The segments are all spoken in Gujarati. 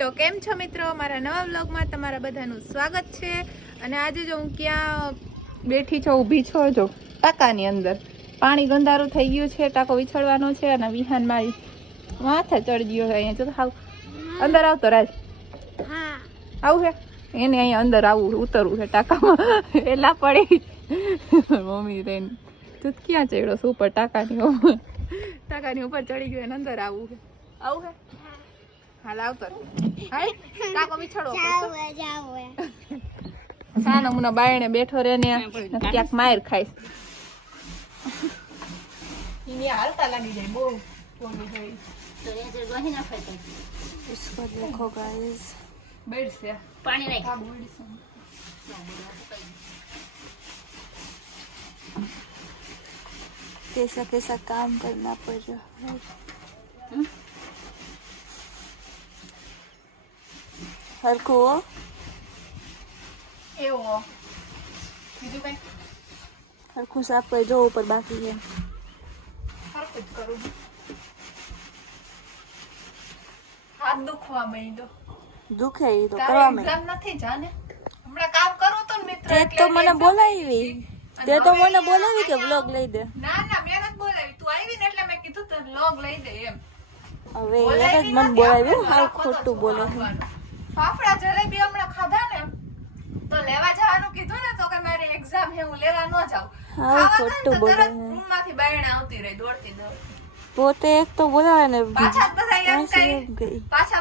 તો કેમ છો મિત્રો, મારા નવા વ્લોગમાં તમારા બધાનું સ્વાગત છે। અને આજે જો હું ક્યાં બેઠી છું, ઊભી છો જો ટાંકાની અંદર પાણી ગંધારું થઈ ગયું છે, ટાંકો વિછળવાનો છે અને વિહાન મારી માથે ચડી ગયો છે। અહીંયા જો હાવ અંદર આવતો રાજ આવું છે એને અહીંયા અંદર આવું ઉતરવું છે ટાંકામાં એલા પડી મમ્મી રેન તું ક્યાં ચડ્યો છું ઉપર ટાંકાની ઉપર ચડી ગયો એને અંદર આવું છે આવું છે હાલ આવતો હાલ ટાંકો વિછળવો સાનો મુનો બાયણે બેઠો રે ને ક્યાંક માર ખાઈશ इन्हें हालता लगी जाए बो बोली जाए तो ऐसे वही ना खाते इसको देखो गाइस बैठ से पानी नहीं हां बैठ से कैसा कैसा काम करना पड़ रहा है हर को एवो બીજું કઈ હરખું સાફ કરી જો ઉપર બાકી છે હરખું જ કરું હાથ દુખવા માંડ્યો દુખે ઈ તો કરવા માંડ્યો એક્ઝામ નથી જાને હમણાં કામ કરું તો મિત્ર તે તો મને બોલાવી કે વ્લોગ લઈ દે ના ના મેં નથી બોલાવી તું આવી ને એટલે મેં કીધું તો વ્લોગ લઈ દે એમ હવે એને જ મને બોલાવ્યું હાલ ખોટું બોલે ફાફડા જલેબી હમણાં ખાધા ને તો લેવા જવાનું કીધું ને તો કે મારી એક્ઝામ હે હું લેવા ન જાઉં હા ખોટું બોલે રૂમ માંથી બાયણે આવતી રહી દોડતી પોતે એક તો બોલાવે ને પાછા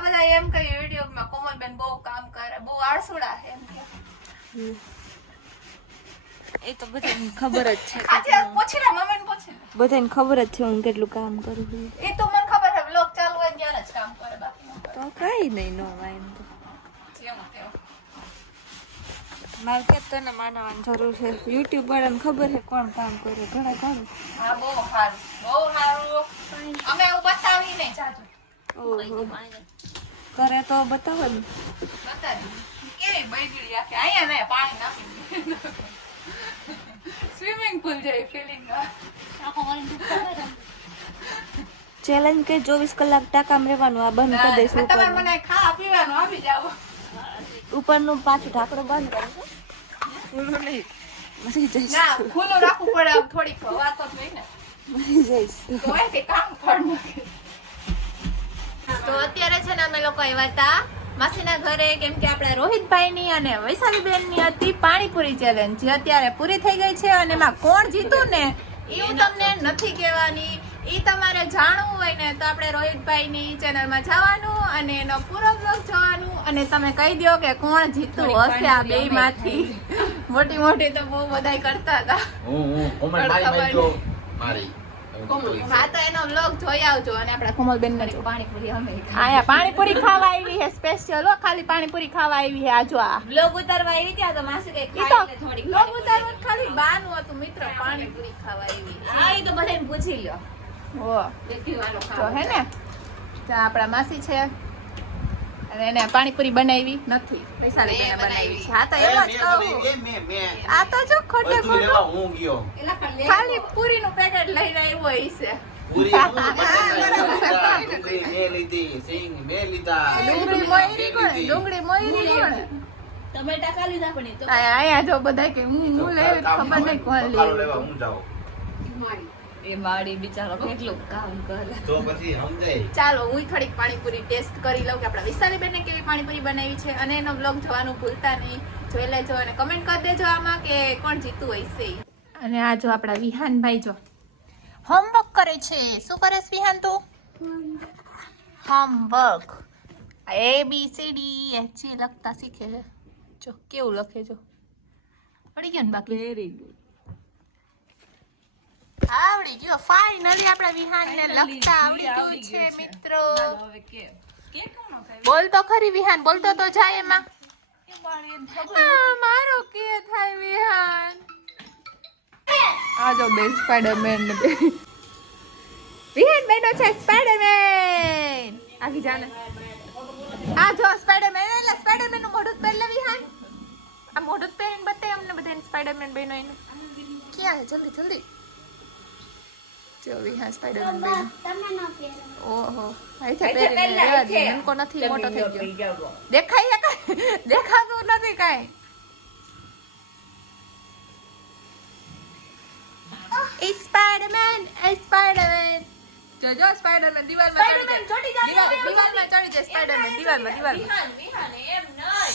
બધા એમ કહી વિડિયોમાં કોમલબેન બહુ કામ કરે બહુ આળસુડા છે એમ કે એ તો બધાને ખબર જ છે આજે પૂછી લે મમ્મીને પૂછી લે બધાને ખબર જ છે હું કેટલું કામ કરું છું એ તો મને ખબર છે વ્લોગ ચાલુ હોય ત્યારે જ કામ કરે બાકી તો કઈ નહીં નો વાઈન તો જેમ તેમ મારે કે તને માનવાની જરૂર છે YouTube વાળાને ખબર છે કોણ કામ કરે ઘણા ઘણું હા બહુ સારું અમે એવું બતાવી નહીં જાજુ ઓહો કરે તો બતાવો ને બતાવી કેવી બૈગડી આખે અહીંયા ને પાણી નાખી સ્વિમિંગ પૂલ જેવી ફીલિંગ ચેલેન્જ કે 24 કલાક ટાંકામાં રહેવાનું આ બંધ કરી દઈશું તમારે મને ખાવા પીવાનું આપી જાવ ઉપરનું પાછું ઢાંકણું બંધ કરજો ખુલ્લું નહીં મરી જઈશ ના ખુલ્લું રાખવું પડે આમ થોડીક હવા તો જોઈ ને મરી જઈશ તો એ કામ કર તો અત્યારે છે ને અમે લોકો આવ્યા હતા માસીના ઘરે કેમ કે આપણા રોહિતભાઈની અને વૈશાલીબેનની હતી પાણીપુરી ચેલેન્જ જે અત્યારે પૂરી થઈ ગઈ છે અને એમાં કોણ જીતું ને એ હું તમને નથી કહેવાની ઈ તમારે જાણવું હોય ને તો આપણે રોહિતભાઈની ચેનલમાં જવાનું અને એનો પૂરો બ્લોગ જોવાનું અને તમે કહી દો કે કોણ જીતું હશે આ બેયમાંથી મોટી મોટી તો બહુ બધાય કરતા હતા હા તો એનો બ્લોગ જોઈ આવજો અને આપણા કોમલબેન ને પાણીપુરી અમે આયા પાણીપુરી ખાવા આવી છે સ્પેશિયલ હો ખાલી પાણીપુરી ખાવા આવી છે આજો આ બ્લોગ ઉતારવા આવી ત્યાં તો માસી કઈ ખાઈ લે થોડી બ્લોગ ઉતારવા ખાલી બાનું હતું મિત્ર પાણીપુરી ખાવા આવી હા ઈ તો બધાને પૂછી લ્યો ઓ દેખીવાલો ખાવા હે ને તો આપણા માસી છે અને એને પાણીપુરી બનાવી નથી વૈશાલીબેને બનાવી છે હા તો એમ જ કહું આ તો જો ખોટે ખોટું હું ગયો ખાલી પૂરી નું પેકેટ લઈને આવ્યો ઈ છે પૂરી મે લીધી સિંગ મે લીધા ડુંગળી મોયરી કોણ ટમેટા ખા લીધા પણ તો આયા જો બધા કે હું લેવી ખબર નહીં કોણ લેવા હું જાઉં એ માડી બિચારો કેટલું કામ કરે તો પછી સમજાય ચાલો હું થોડીક પાણીપુરી ટેસ્ટ કરી લઉં કે આપણા વિશાલીબેને કેવી પાણીપુરી બનાવી છે અને એનો બ્લોગ જોવાનું ભૂલતા નહીં જોઈ લેજો અને કમેન્ટ કરી દેજો આમાં કે કોણ જીતું હશે અને આ જો આપણા વિહાનભાઈ જો હોમવર્ક કરે છે શું કરે છે વિહાન તું હોમવર્ક ABCD H લખતા શીખે છે જો કેવું લખે જો પડી ગયું ને બાકી વેરી ગુડ આવડી ગયો ફાઇનલી આપણા વિહાનને લખતા આવડી ગયું છે મિત્રો હવે કે કોનો થાય બોલ તો ખરી વિહાન બોલતો તો જાય એમાં મારો કે થાય વિહાન આ જો બે સ્પાઈડરમેન ને બે વિહાન બેનો છે સ્પાઈડરમેન આખી જાને આ જો સ્પાઈડરમેન એટલે સ્પાઈડરમેન નું મોઢું પહેર લે વિહાન આ મોઢું પહેરીને બતાય અમને બધાને સ્પાઈડરમેન બેનો એને ક્યાં છે જલ્દી જલ્દી જો વિહાન સ્પાઈડરમેન બેન તમે ન પહેરો. ઓહો આઈથે પહેરીને રહેવા દે મનકો નથી મોટો થઈ ગયો દેખાય કાંઈ દેખાતું નથી કાંઈ સ્પાઈડરમેન જો સ્પાઈડરમેન દીવાલમાં ચડી જાય દીવાલમાં ચડી જાય સ્પાઈડરમેન દીવાલમાં વિહાન વિહાન એમ નહીં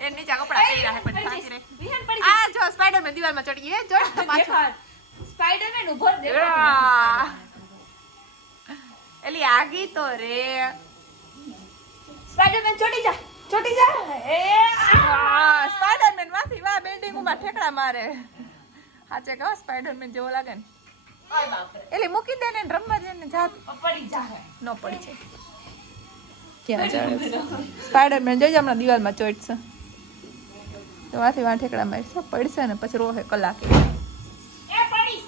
એ નીચે કપડા પહેર્યા હે પણ સાચી રે વિહાન પડી આ જો સ્પાઈડરમેન દીવાલમાં ચડી ગઈ જો પાછો સ્પાઈડરમેન ઉભો દેખો એલી આગી તો રે સ્પાઈડરમેન ચોટી જા એ સ્પાઈડરમેન માંથી વાહ બિલ્ડિંગ માં ઠેકડા મારે હાચે કહો સ્પાઈડરમેન જેવો લાગે ને ઓય બાપ રે એલી મૂકી દે ને રમવા જઈને જાત પડી જા નો પડી છે ક્યાં જાય સ્પાઈડરમેન જોઈ હમણાં દિવાલમાં ચોટશે તો વાથી વાં ઠેકડા મારશે પડશે ને પછી રોહે કલાકે એ પડી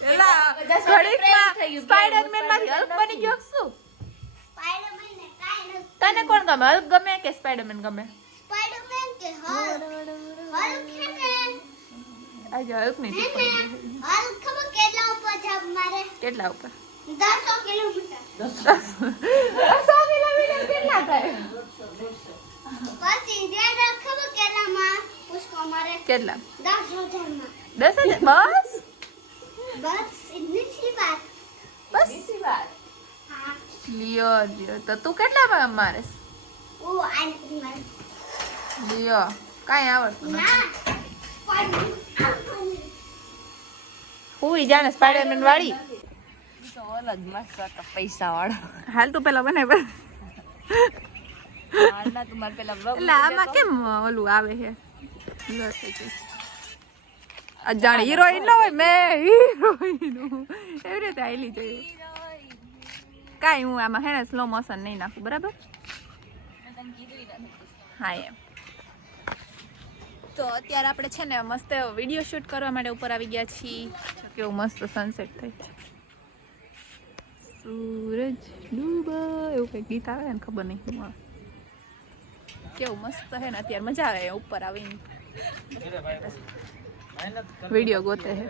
એલા ઘડીકમાં સ્પાઈડરમેન માંથી હલ્ક બની ગયો શું સ્પાઈડરમેન ને કાઈ ન તને કોણ ગમે હલ્ક ગમે કે સ્પાઈડરમેન ગમે સ્પાઈડરમેન કે હલ્ક હે ને આજે હલ્ક ની ટીપ પડી ગઈ. હલ્ક ખબર કેટલા ઉપર જપ મારે કેટલા ઉપર 10 કિલોમીટર 100 કિલોમીટર કેટલા થાય પછી રેડ ખબર કેટલામાં પુષ્કો મારે કેટલા 10,000 માં 10,000 બસ બસ ઇતની सी बात બસ બીજી વાત हाँ લિયો તો તું કેટલા મારેસ वो आई मार લિયો કાંઈ આવડતું ना હુઈ જાને સ્પાઈડરમેન વાળી તો અલગ મસ્ત હતો પૈસા વાળો હાલ તું પેલા બને હાલના તમારે પેલા vlog એટલે આમાં કેમ ઓલું આવે છે અજાણ હિરોઈન ન હોય મેં હિરોઈન એવી રીતે આવેલી જોઈએ કાંઈ હું આમાં હે ને સ્લો મોશન નહીં નાખું બરાબર હા એમ તો અત્યારે આપણે છે ને મસ્ત વિડીયો શૂટ કરવા માટે ઉપર આવી ગયા છીએ કેવું મસ્ત સનસેટ થઈ સૂરજ ડૂબા એવું કંઈક ગીત આવે ને ખબર નહીં શું આવે કેવું મસ્ત હે ને અત્યારે મજા આવે ઉપર આવીને વિડીયો ગોતે હે